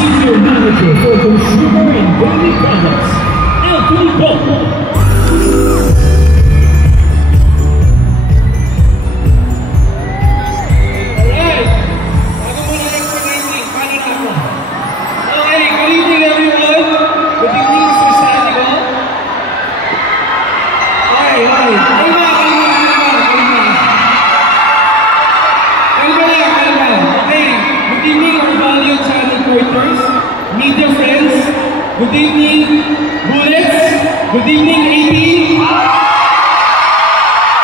Senior Manager for Consumer and Gaming Products, Anthony Bell. Media friends, good evening, Bullets, good evening, AP,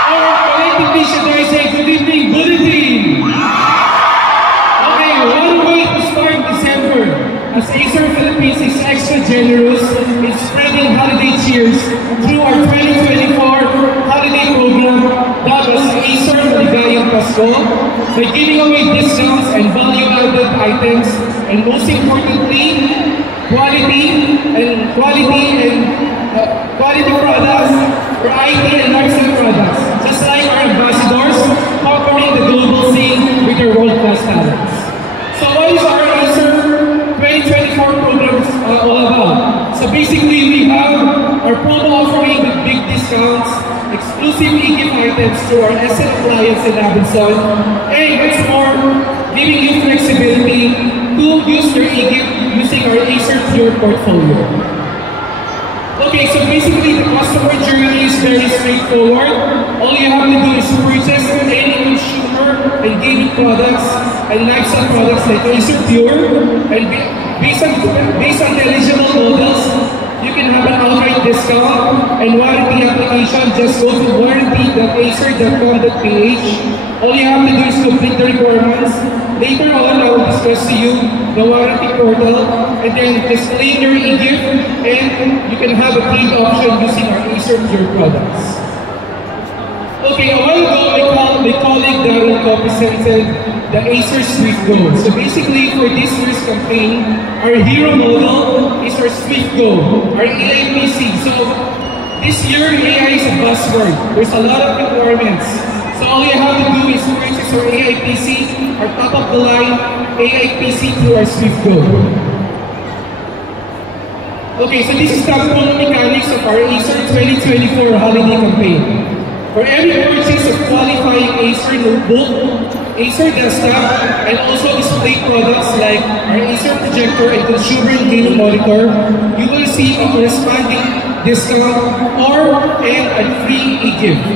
or collectively should I say good evening, Bulletin. Okay, one way to start December, as Acer Philippines is extra generous in spreading holiday cheers through our 2024 holiday program, dubbed as Acer Maligayang Pasko, by giving away discounts and value-added items, and most importantly, quality products, variety and lifestyle products, just like our ambassadors conquering the global scene with their world-class talents. So what is our Acer 2024 programs all about? So basically, we have our promo offering with big discounts, exclusive e-gift items to our SN Appliance in Abenson, and what's more, giving you flexibility to use your e-gift using our Acer Pure portfolio. Okay, so basically the customer journey is very straightforward. All you have to do is purchase any consumer and gaming products and lifestyle products like Acer Pure, and based on the eligible models, you can have an outright discount and warranty application. Just go to warranty.acer.com.ph. All you have to do is complete the requirements. Later on, I will discuss to you the warranty portal, and then just claim your e-gift, and you can have a paid option using our Acer Pure products. Okay, a while ago, my colleague Darren Co presented the Acer Swift Go. So basically, for this year's campaign, our hero model is our Swift Go, our AI PC. So this year, AI is a buzzword. There's a lot of requirements. So all you have to do is purchase our AI PC, our top-of-the-line AI PC through our Swift Go. Okay, so this is the full mechanics of our Acer 2024 holiday campaign. For every purchase of qualifying Acer notebook, Acer desktop, and also display products like our Acer projector and consumer and gaming monitor, you will receive a corresponding discount and a free e-gift.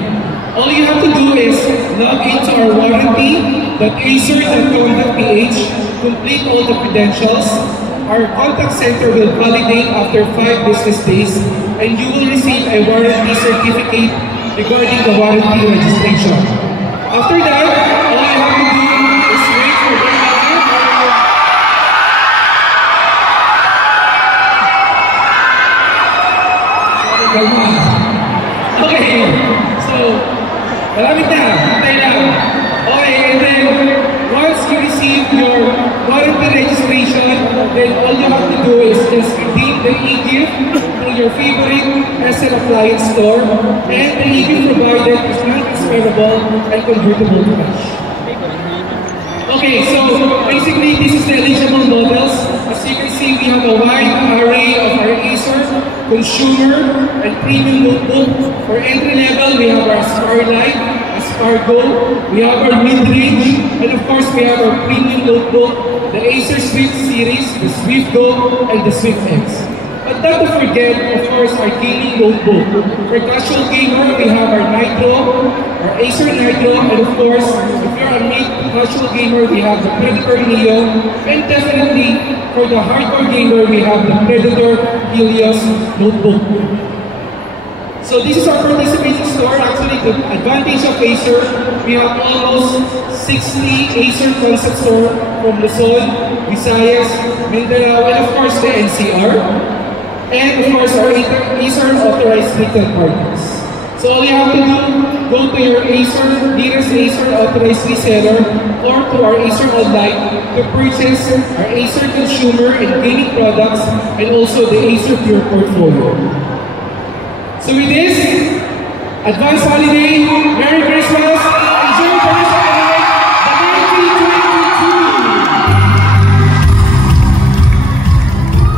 All you have to do is log into our warranty.acer.com.ph, complete all the credentials. Our contact center will validate after 5 business days, and you will receive a warranty certificate regarding the warranty registration. After that, all you have to do is wait for the Okay, so malamig na, hintay lang. Okay, and then once you receive your warranty registration, then all you have to do is just redeem the e-gift through your favorite SN Appliance store, and the e-gift provided is non-transferable and convertible to cash. Okay, so basically this is the eligible models. As you can see, we have a wide array of our Acer consumer and premium notebook. For entry level, we have our Starlight, Spargo, we have our mid-range, and of course we have our premium notebook, the Acer Swift series, the Swift Go, and the Swift X. But not to forget, of course, our gaming notebook. For casual gamer, we have our Nitro, our Acer Nitro, and of course, if you're a mid-casual gamer, we have the Predator Neo, and definitely, for the hardcore gamer, we have the Predator Helios notebook. So this is our participating store. Actually, the advantage of Acer, we have almost 60 Acer concept store from Luzon, Visayas, Mindanao, and of course the NCR. And of course our Acer authorized retail partners. So all you have to do, go to your nearest Acer authorized reseller or to our Acer online to purchase our Acer consumer and gaming products and also the Acer Pure portfolio. So with this, advance holiday, Merry Christmas!